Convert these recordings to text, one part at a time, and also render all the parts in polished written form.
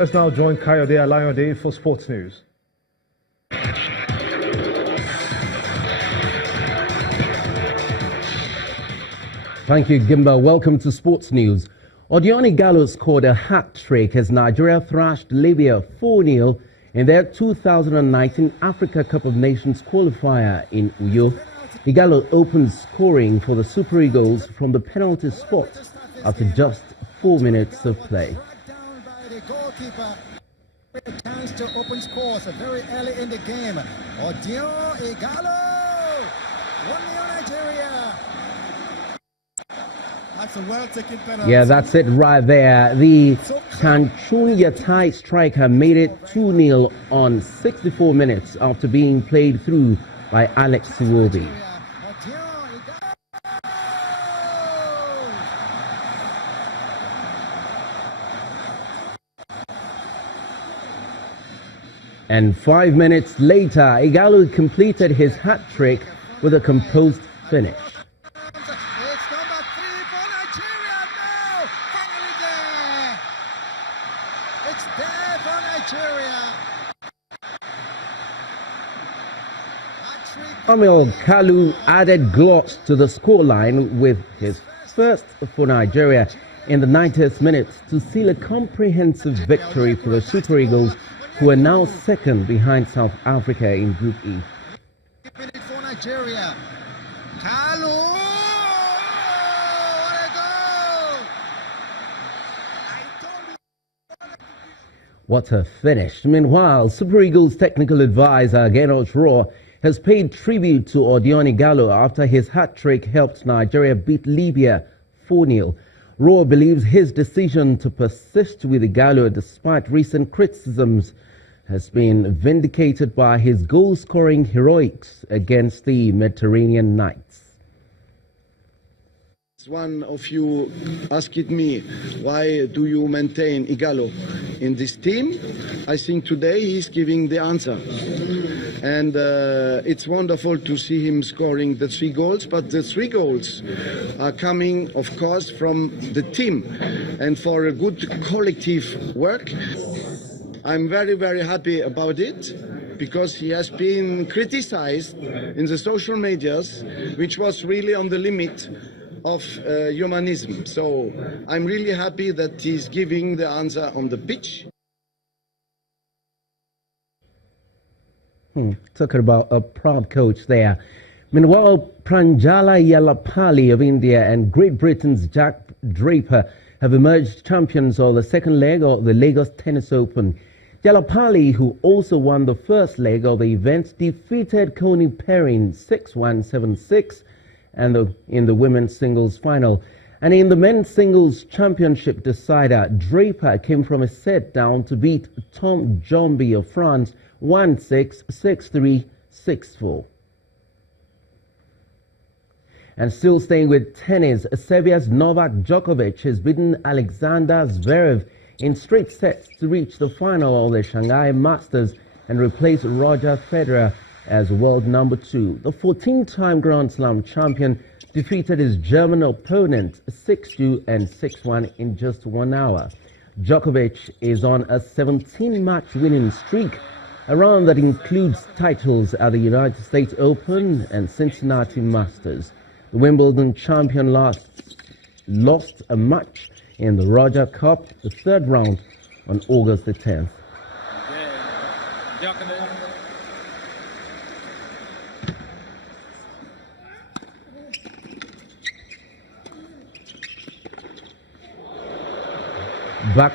Let's now join Kayode Alayode for sports news. Thank you, Gimba. Welcome to Sports News. Odioni Gallo scored a hat-trick as Nigeria thrashed Libya 4-0 in their 2019 Africa Cup of Nations qualifier in Uyo. Igalo opened scoring for the Super Eagles from the penalty spot after just 4 minutes of play. A chance to open scores very early in the game. Odion Igalo, 1-0 Nigeria. That's a well-taken penalty. Yeah, that's it right there. The Kanchun Yatai striker made it 2-0 on 64 minutes after being played through by Alex Iwobi. And 5 minutes later, Igalo completed his hat-trick with a composed finish. It's number 3 for Nigeria now. Finally there. It's there for Nigeria. Samuel Kalu added gloss to the scoreline with his first for Nigeria in the 90th minute to seal a comprehensive victory for the Super Eagles, who are now second behind South Africa in Group E. For Nigeria. Kalu! What a goal! What a finish. Meanwhile, Super Eagles technical advisor Genoch Raw has paid tribute to Odion Igalo after his hat-trick helped Nigeria beat Libya 4-0. Raw believes his decision to persist with Igalo despite recent criticisms has been vindicated by his goal-scoring heroics against the Mediterranean Knights. One of you asked me, why do you maintain Igalo in this team? I think today he's giving the answer. And it's wonderful to see him scoring the 3 goals, but the 3 goals are coming, of course, from the team and for a good collective work. I'm very, very happy about it because he has been criticized in the social medias, which was really on the limit of humanism. So I'm really happy that he's giving the answer on the pitch. Talking about a proud coach there. Meanwhile, Pranjala Yellapali of India and Great Britain's Jack Draper have emerged champions of the second leg of the Lagos Tennis Open. Yellapali, who also won the first leg of the event, defeated Coney Perrin 6-1, 7-6 and in the women's singles final. And in the men's singles championship decider, Draper came from a set down to beat Tom Jombi of France 1-6, 6-3, 6-4. And still staying with tennis, Serbia's Novak Djokovic has beaten Alexander Zverev in straight sets to reach the final of the Shanghai Masters and replace Roger Federer as world number 2. The 14-time Grand Slam champion defeated his German opponent 6-2 and 6-1 in just 1 hour. Djokovic is on a 17-match winning streak, a run that includes titles at the United States Open and Cincinnati Masters. The Wimbledon champion lost a match in the Roger Cup, the 3rd round, on August the 10th. Back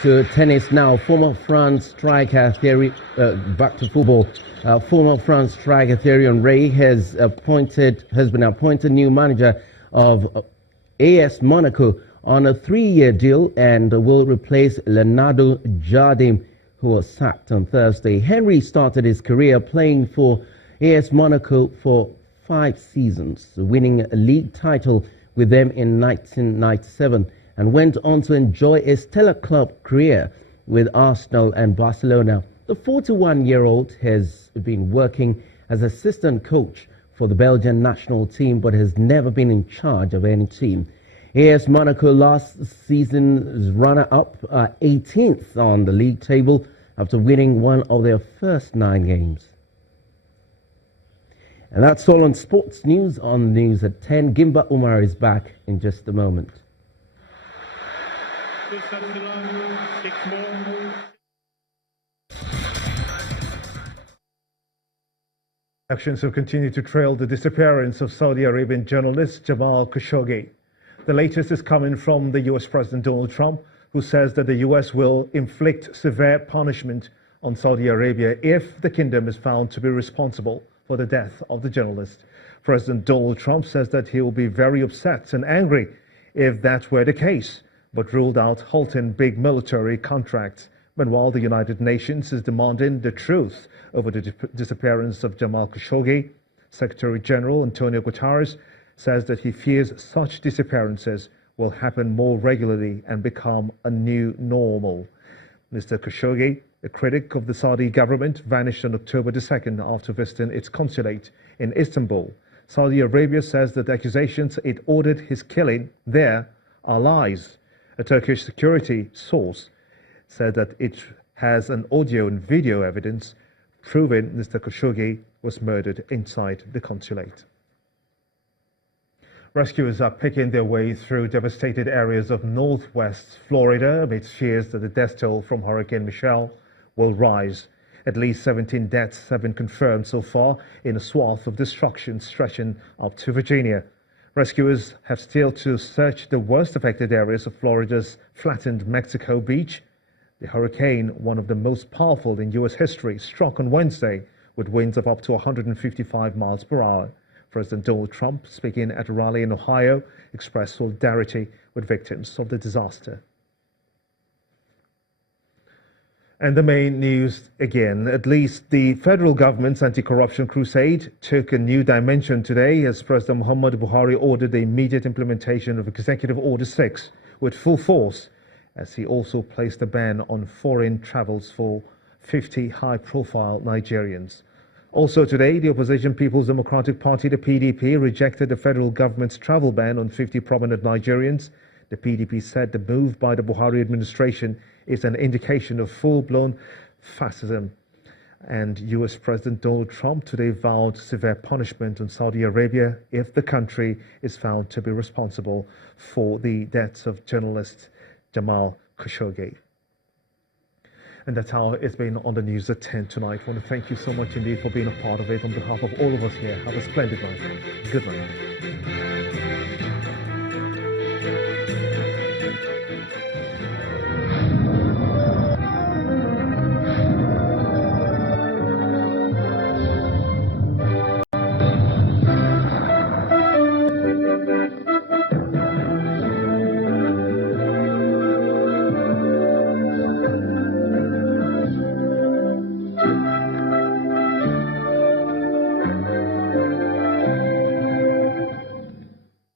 to tennis now. Former France striker Thierry, back to football. Former France striker Thierry Henry has been appointed new manager of AS Monaco on a 3-year deal and will replace Leonardo Jardim, who was sacked on Thursday. Henry started his career playing for AS Monaco for 5 seasons, winning a league title with them in 1997, and went on to enjoy a stellar club career with Arsenal and Barcelona. The 41-year-old has been working as assistant coach for the Belgian national team, but has never been in charge of any team. AS Monaco last season's runner-up, 18th on the league table after winning one of their first 9 games. And that's all on sports news. On news at 10, Gimba Umar is back in just a moment. Actions have continued to trail the disappearance of Saudi Arabian journalist Jamal Khashoggi. The latest is coming from the US President Donald Trump, who says that the US will inflict severe punishment on Saudi Arabia if the kingdom is found to be responsible for the death of the journalist. President Donald Trump says that he will be very upset and angry if that were the case, but ruled out halting big military contracts. Meanwhile, the United Nations is demanding the truth over the disappearance of Jamal Khashoggi. Secretary General Antonio Guterres says that he fears such disappearances will happen more regularly and become a new normal. Mr. Khashoggi, a critic of the Saudi government, vanished on October 2nd after visiting its consulate in Istanbul. Saudi Arabia says that accusations it ordered his killing there are lies. A Turkish security source said that it has an audio and video evidence proving Mr. Khashoggi was murdered inside the consulate. Rescuers are picking their way through devastated areas of northwest Florida amidst fears that the death toll from Hurricane Michelle will rise. At least 17 deaths have been confirmed so far in a swath of destruction stretching up to Virginia. Rescuers have still to search the worst affected areas of Florida's flattened Mexico Beach. The hurricane, one of the most powerful in U.S. history, struck on Wednesday with winds of up to 155 miles per hour. President Donald Trump, speaking at a rally in Ohio, expressed solidarity with victims of the disaster. And the main news again, at least the federal government's anti-corruption crusade took a new dimension today as President Muhammadu Buhari ordered the immediate implementation of Executive Order 6 with full force, as he also placed a ban on foreign travels for 50 high-profile Nigerians. Also today, the opposition People's Democratic Party, the PDP, rejected the federal government's travel ban on 50 prominent Nigerians. The PDP said the move by the Buhari administration is an indication of full-blown fascism. And US President Donald Trump today vowed severe punishment on Saudi Arabia if the country is found to be responsible for the deaths of journalist Jamal Khashoggi. And that's how it's been on the news at 10 tonight. I want to thank you so much indeed for being a part of it. On behalf of all of us here, have a splendid night. Good night.